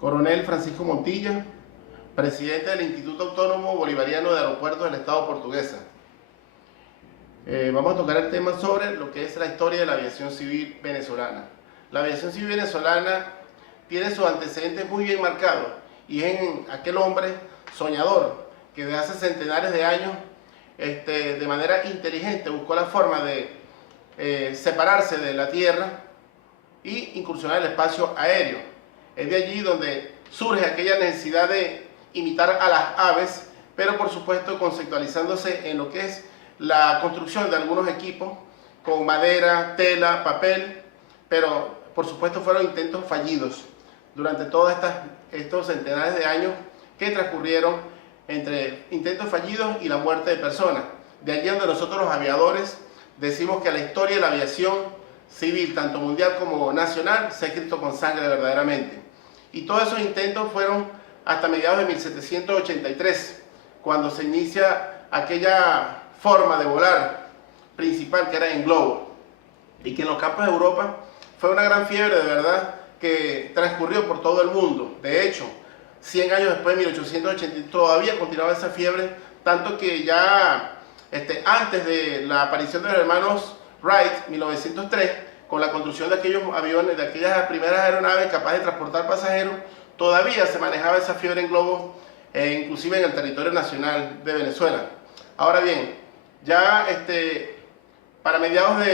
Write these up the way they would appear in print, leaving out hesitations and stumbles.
Coronel Francisco Montilla, presidente del Instituto Autónomo Bolivariano de Aeropuertos del Estado Portuguesa. Vamos a tocar el tema sobre lo que es la historia de la aviación civil venezolana. La aviación civil venezolana tiene sus antecedentes muy bien marcados y es en aquel hombre soñador que de hace centenares de años de manera inteligente buscó la forma de separarse de la tierra y incursionar el espacio aéreo. Es de allí donde surge aquella necesidad de imitar a las aves, pero por supuesto conceptualizándose en lo que es la construcción de algunos equipos con madera, tela, papel, pero por supuesto fueron intentos fallidos durante todos estos centenares de años que transcurrieron entre intentos fallidos y la muerte de personas. De allí donde nosotros los aviadores decimos que la historia de la aviación civil, tanto mundial como nacional, se ha escrito con sangre verdaderamente. Y todos esos intentos fueron hasta mediados de 1783, cuando se inicia aquella forma de volar principal que era en globo, y que en los campos de Europa fue una gran fiebre de verdad que transcurrió por todo el mundo. De hecho, 100 años después, en 1880, todavía continuaba esa fiebre, tanto que ya antes de la aparición de los hermanos Wright, 1903, con la construcción de aquellos aviones, de aquellas primeras aeronaves capaces de transportar pasajeros, todavía se manejaba esa fiebre en globo, inclusive en el territorio nacional de Venezuela. Ahora bien, ya para mediados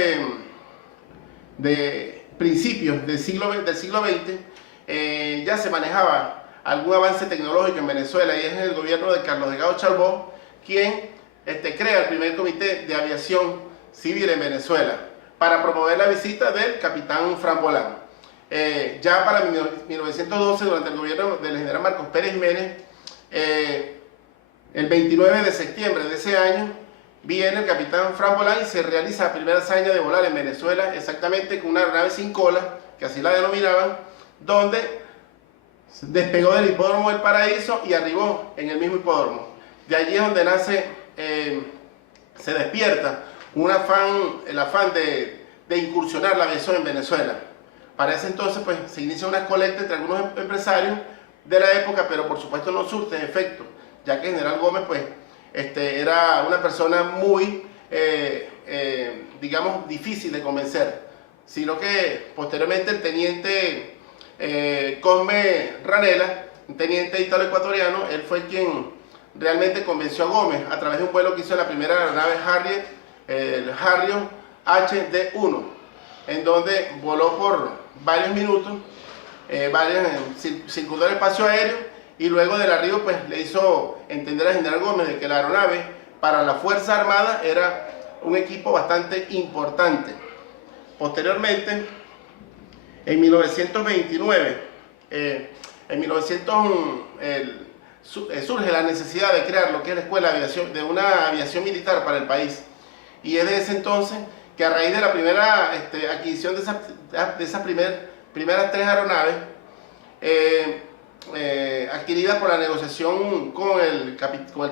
de principios del siglo XX, ya se manejaba algún avance tecnológico en Venezuela, y es el gobierno de Carlos Delgado Charbó quien crea el primer comité de aviación civil en Venezuela para promover la visita del capitán Frambolán. Ya para 1912, durante el gobierno del general Marcos Pérez Jiménez, el 29 de septiembre de ese año, viene el capitán Frambolán y se realiza la primera hazaña de volar en Venezuela, exactamente con una aeronave sin cola, que así la denominaban, donde despegó del hipódromo del Paraíso y arribó en el mismo hipódromo. De allí es donde nace, se despierta el afán de incursionar la aviación en Venezuela. Para ese entonces pues se inicia una colecta entre algunos empresarios de la época, pero por supuesto no surte efecto, ya que el general Gómez pues era una persona muy, digamos, difícil de convencer, sino que posteriormente el teniente Cosme Ranela, un teniente italo-ecuatoriano, él fue quien realmente convenció a Gómez a través de un vuelo que hizo la primera aeronave Harrier, el Harrier HD-1, en donde voló por varios minutos, circundó el espacio aéreo, y luego del arribo pues le hizo entender al general Gómez de que la aeronave para la Fuerza Armada era un equipo bastante importante. Posteriormente, en 1929, surge la necesidad de crear lo que es la escuela de aviación, de una aviación militar para el país, y es de ese entonces que a raíz de la primera adquisición de esas primeras 3 aeronaves, adquirida por la negociación con el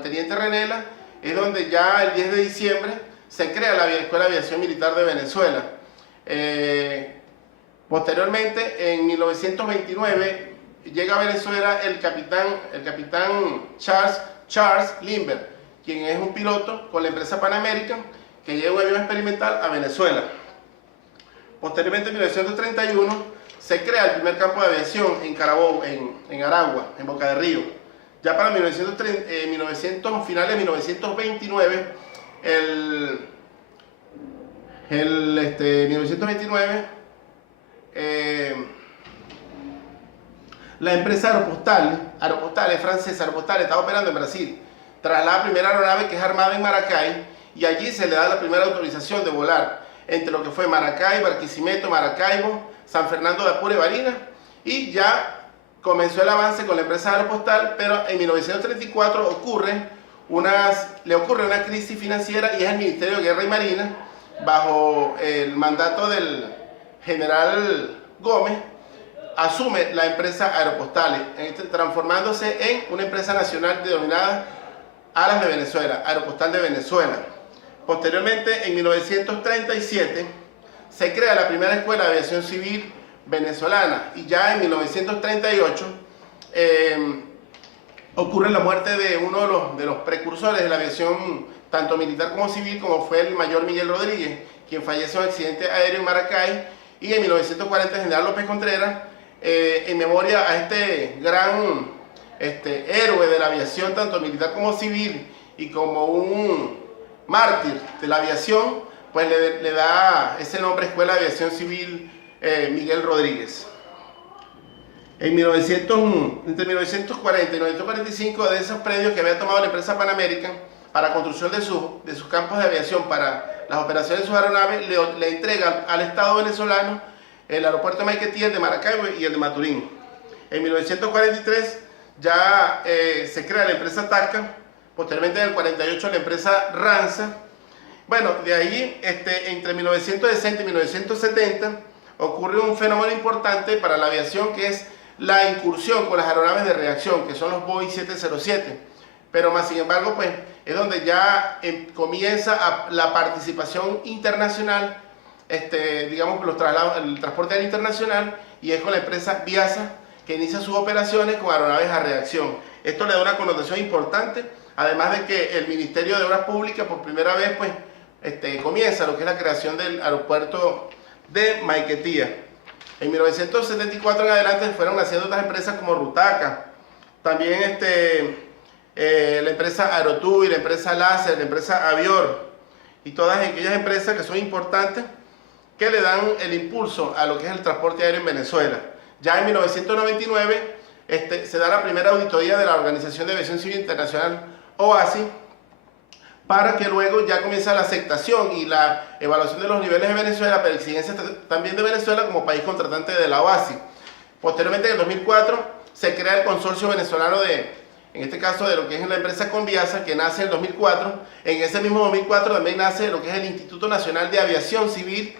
teniente Ranela, es donde ya el 10 de diciembre se crea la Escuela de Aviación Militar de Venezuela. Posteriormente, en 1929, llega a Venezuela el capitán Charles Lindbergh, quien es un piloto con la empresa Pan American, que lleva un avión experimental a Venezuela. Posteriormente, en 1931, se crea el primer campo de aviación en Carabobo, en Aragua, en Boca de Río. Ya para finales de 1929, 1929, la empresa Aeropostal es francesa, Aeropostal estaba operando en Brasil, traslada la primera aeronave, que es armada en Maracay, y allí se le da la primera autorización de volar entre lo que fue Maracay, Barquisimeto, Maracaibo, San Fernando de Apure, Barinas, y ya comenzó el avance con la empresa Aeropostal, pero en 1934 le ocurre una crisis financiera, y es el Ministerio de Guerra y Marina, bajo el mandato del general Gómez, asume la empresa Aeropostales, transformándose en una empresa nacional denominada Alas de Venezuela, Aeropostal de Venezuela. Posteriormente, en 1937, se crea la primera escuela de aviación civil venezolana, y ya en 1938 ocurre la muerte de uno de los precursores de la aviación, tanto militar como civil, como fue el mayor Miguel Rodríguez, quien fallece en un accidente aéreo en Maracay, y en 1940 el general López Contreras, en memoria a este gran héroe de la aviación, tanto militar como civil, y como un mártir de la aviación, pues le da ese nombre Escuela de Aviación Civil Miguel Rodríguez. Entre 1940 y 1945, de esos predios que había tomado la empresa Pan American para construcción de sus campos de aviación para las operaciones de sus aeronaves, le entrega al Estado venezolano el aeropuerto de Maiquetía, el de Maracaibo y el de Maturín. En 1943 ya se crea la empresa TACA, posteriormente en el 48 la empresa RANSA. Bueno, de ahí, entre 1960 y 1970, ocurre un fenómeno importante para la aviación, que es la incursión con las aeronaves de reacción, que son los Boeing 707. Pero más sin embargo, pues, es donde ya comienza la participación internacional, digamos, el transporte aéreo internacional, y es con la empresa Viasa, que inicia sus operaciones con aeronaves a reacción. Esto le da una connotación importante, además de que el Ministerio de Obras Públicas por primera vez, pues, comienza lo que es la creación del aeropuerto de Maiquetía. En 1974 en adelante fueron naciendo otras empresas como Rutaca, también la empresa Aerotubi, la empresa Láser, la empresa Avior, y todas aquellas empresas que son importantes, que le dan el impulso a lo que es el transporte aéreo en Venezuela. Ya en 1999 se da la primera auditoría de la Organización de Aviación Civil Internacional, OACI, para que luego ya comience la aceptación y la evaluación de los niveles de Venezuela, pero exigencias también de Venezuela como país contratante de la OACI. Posteriormente, en el 2004, se crea el consorcio venezolano en este caso de lo que es la empresa Conviasa, que nace en el 2004. En ese mismo 2004 también nace lo que es el Instituto Nacional de Aviación Civil,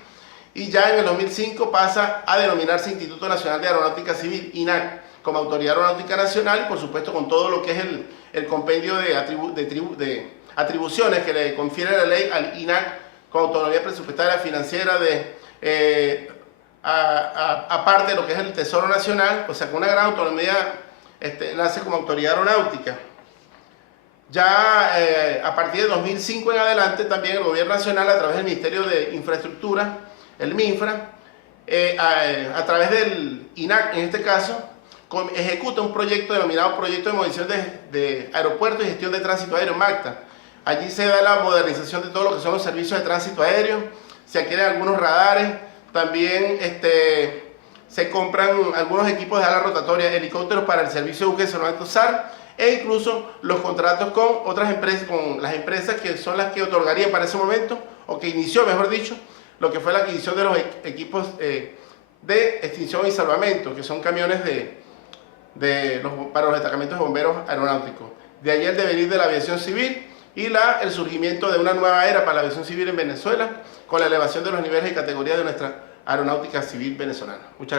y ya en el 2005 pasa a denominarse Instituto Nacional de Aeronáutica Civil, INAC, como Autoridad Aeronáutica Nacional, y por supuesto con todo lo que es el compendio de atribuciones que le confiere la ley al INAC, con autonomía presupuestaria, financiera, aparte de lo que es el Tesoro Nacional, o sea, con una gran autonomía, nace como autoridad aeronáutica. Ya a partir de 2005 en adelante, también el Gobierno Nacional, a través del Ministerio de Infraestructura, el MINFRA, a través del INAC, en este caso, ejecuta un proyecto denominado Proyecto de Modernización de Aeropuertos y Gestión de Tránsito Aéreo, MACTA. Allí se da la modernización de todo lo que son los servicios de tránsito aéreo, se adquieren algunos radares, también se compran algunos equipos de ala rotatoria, helicópteros para el servicio de búsqueda y salvamento SAR, e incluso los contratos con otras empresas, con las empresas que son las que otorgarían para ese momento, o que inició, mejor dicho, lo que fue la adquisición de los equipos de extinción y salvamento, que son camiones para los destacamentos de bomberos aeronáuticos. De ahí el devenir de la aviación civil y el surgimiento de una nueva era para la aviación civil en Venezuela, con la elevación de los niveles y categorías de nuestra aeronáutica civil venezolana. Muchas gracias.